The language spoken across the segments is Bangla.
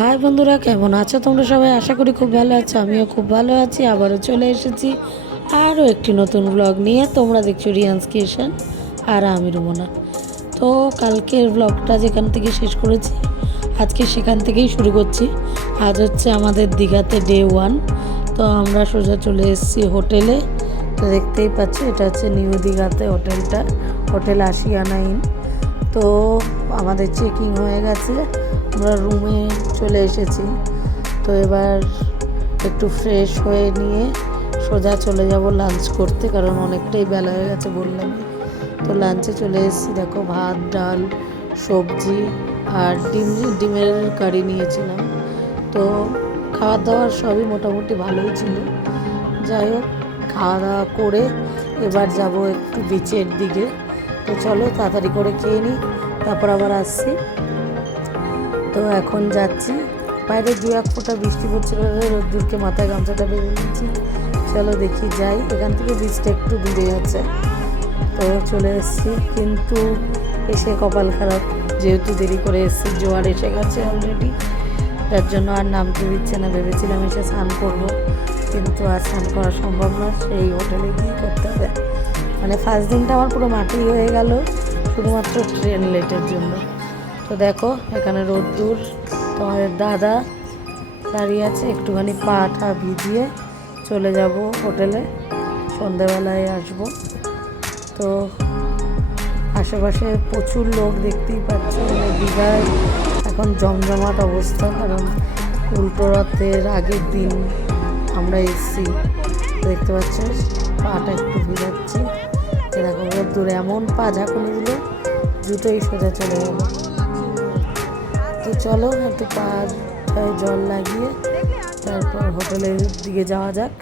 হাই বন্ধুরা, কেমন আছো তোমরা সবাই? আশা করি খুব ভালো আছো। আমিও খুব ভালো আছি। আবারও চলে এসেছি আরও একটি নতুন ব্লগ নিয়ে। তোমরা দেখছো রিয়ান্স ক্রিয়েশন আর আমি রুমনা। তো কালকের ব্লগটা যেখান থেকে শেষ করেছি, আজকে সেখান থেকেই শুরু করছি। আজ হচ্ছে আমাদের দীঘাতে ডে 1। তো আমরা সোজা চলে এসেছি হোটেলে। তো দেখতেই পাচ্ছ, এটা হচ্ছে নিউ দীঘাতে হোটেলটা, হোটেল আশিয়ানা ইন। তো আমাদের চেকিং হয়ে গেছে, আমরা রুমে চলে এসেছি। তো এবার একটু ফ্রেশ হয়ে নিয়ে সোজা চলে যাব লাঞ্চ করতে, কারণ অনেকটাই বেলা হয়ে গেছে বললামই। তো লাঞ্চে চলে এসেছি। দেখো, ভাত, ডাল, সবজি আর ডিমের কারি নিয়েছিলাম। তো খাওয়া দাওয়ার সবই মোটামুটি ভালোই ছিল। যাই হোক, খাওয়া দাওয়া করে এবার যাব একটু বিচের দিকে। তো চলো তাড়াতাড়ি করে খেয়ে নিই, তারপর আবার আসছি। তো এখন যাচ্ছি। বাইরে দু এক ফোঁটা বৃষ্টি পড়ছিল, রোদ্দুরকে মাথায় গামছাটা বেঁধে নিচ্ছি। চলো দেখি যাই। এখান থেকে বৃষ্টি একটু দূরে আছে। তো চলে এসেছি, কিন্তু এসে কপাল খারাপ, যেহেতু দেরি করে এসেছি, জোয়ার এসে গেছে অলরেডি। যার জন্য আর নামতে দিচ্ছে না। ভেবেছিলাম এসে স্নান করবো, কিন্তু আর স্নান করা সম্ভব না। সেই হোটেলে গিয়ে করতে হবে। মানে ফার্স্ট দিনটা আমার পুরো মাটি হয়ে গেল, শুধুমাত্র ট্রেন লেটের জন্য। তো দেখো, এখানে রোদ্দুর, তোমাদের দাদা দাঁড়িয়ে আছে। একটুখানি পাটা ভিজিয়ে চলে যাব হোটেলে, সন্ধেবেলায় আসবো। তো আশেপাশে প্রচুর লোক দেখতেই পাচ্ছি। মানে দীঘায় এখন জমজমাট অবস্থা, কারণ উল্টো রথের আগের দিন আমরা এসেছি। দেখতে পাচ্ছ, পাটা একটু ভিজাচ্ছি। এরকম রোদ্দুরে এমন পা ঝাঁকুনি দিল, জুতোই সোজা চলে গেল। তো চলো একটু পায়ে জল লাগিয়ে তারপর হোটেলের দিকে যাওয়া যাক।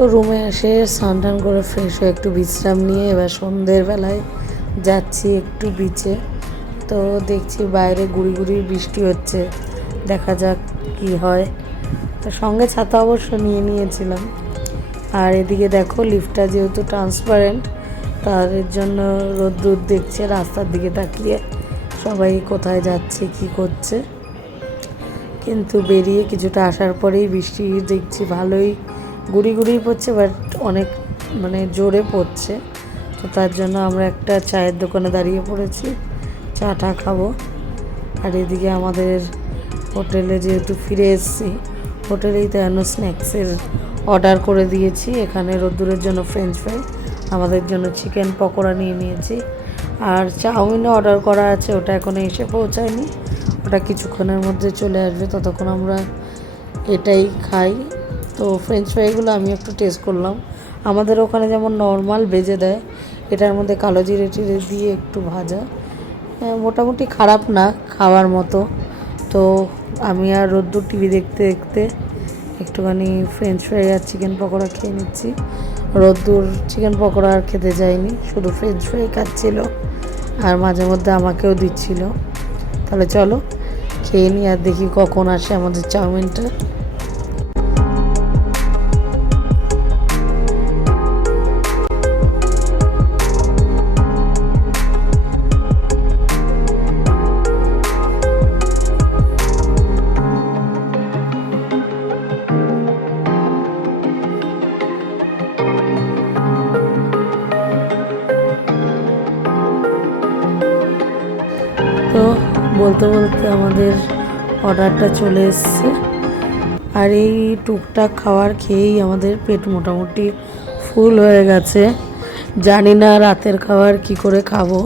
তো রুমে এসে স্নান টান করে ফ্রেশ হয়ে একটু বিশ্রাম নিয়ে এবার সন্ধ্যের বেলায় যাচ্ছি একটু বিচে। তো দেখছি বাইরে গুড়ি গুড়ি বৃষ্টি হচ্ছে, দেখা যাক কি হয়। তো সঙ্গে ছাতা অবশ্য নিয়ে নিয়েছিলাম। আর এদিকে দেখো, লিফটটা যেহেতু ট্রান্সপারেন্ট, তার জন্য রোদ্দুর দেখছে রাস্তার দিকে তাকিয়ে সবাই কোথায় যাচ্ছে কি করছে। কিন্তু বেরিয়ে কিছুটা আসার পরেই বৃষ্টি দেখছি ভালোই গুড়ি গুড়ি পড়ছে, বাট অনেক মানে জোরে পড়ছে। তো তার জন্য আমরা একটা চায়ের দোকানে দাঁড়িয়ে পড়েছি, চা টা খাবো। আর এদিকে আমাদের হোটেলে যেহেতু ফিরে এসেছি, হোটেলেই তো স্ন্যাক্সের অর্ডার করে দিয়েছি। এখানে রোদ্দুরের জন্য ফ্রেঞ্চ ফ্রাই, আমাদের জন্য চিকেন পকোড়া নিয়ে নিয়েছি। আর চাউমিনও অর্ডার করা আছে, ওটা এখনও এসে পৌঁছায়নি, ওটা কিছুক্ষণের মধ্যে চলে আসবে। ততক্ষণ আমরা এটাই খাই। তো ফ্রেঞ্চ ফ্রাইগুলো আমি একটু টেস্ট করলাম। আমাদের ওখানে যেমন নর্মাল ভেজে দেয়, এটার মধ্যে কালো জিরে টিরে দিয়ে একটু ভাজা, মোটামুটি খারাপ না, খাওয়ার মতো। তো আমি আর রোদ্দুর টিভি দেখতে দেখতে একটুখানি ফ্রেঞ্চ ফ্রাই আর চিকেন পকোড়া খেয়ে নিচ্ছি। রোদ্দুর চিকেন পকোড়া আর খেতে যায়নি, শুধু ফ্রেঞ্চ ফ্রাই খাচ্ছিল আর মাঝে মধ্যে আমাকেও দিচ্ছিল। তাহলে চলো খেয়ে নিই আর দেখি কখন আসে আমাদের চাউমিনটা। বলতে বলতে আমাদের অর্ডারটা চলে এসছে। আর এই টুকটাক খাবার খেয়েই আমাদের পেট মোটামুটি ফুল হয়ে গেছে। জানি না রাতের খাবার কি করে খাবো,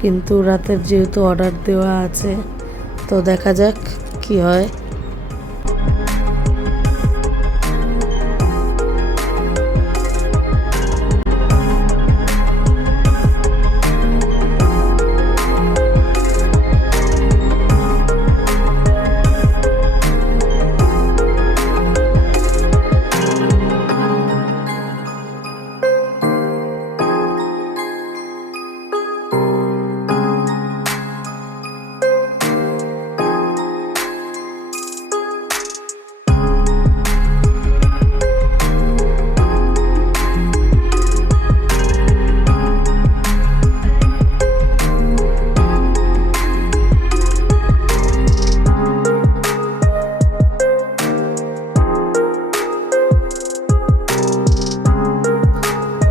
কিন্তু রাতের যেহেতু অর্ডার দেওয়া আছে তো দেখা যাক কি হয়।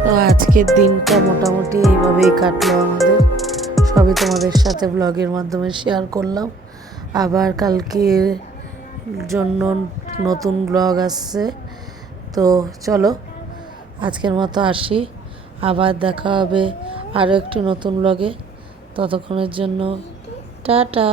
তো আজকের দিনটা মোটামুটি এইভাবেই কাটলো আমাদের। সবই তোমাদের সাথে ব্লগের মাধ্যমে শেয়ার করলাম। আবার কালকের জন্য নতুন ব্লগ আসছে। তো চলো আজকের মতো আসি, আবার দেখা হবে আরও একটি নতুন ব্লগে। ততক্ষণের জন্য টাটা।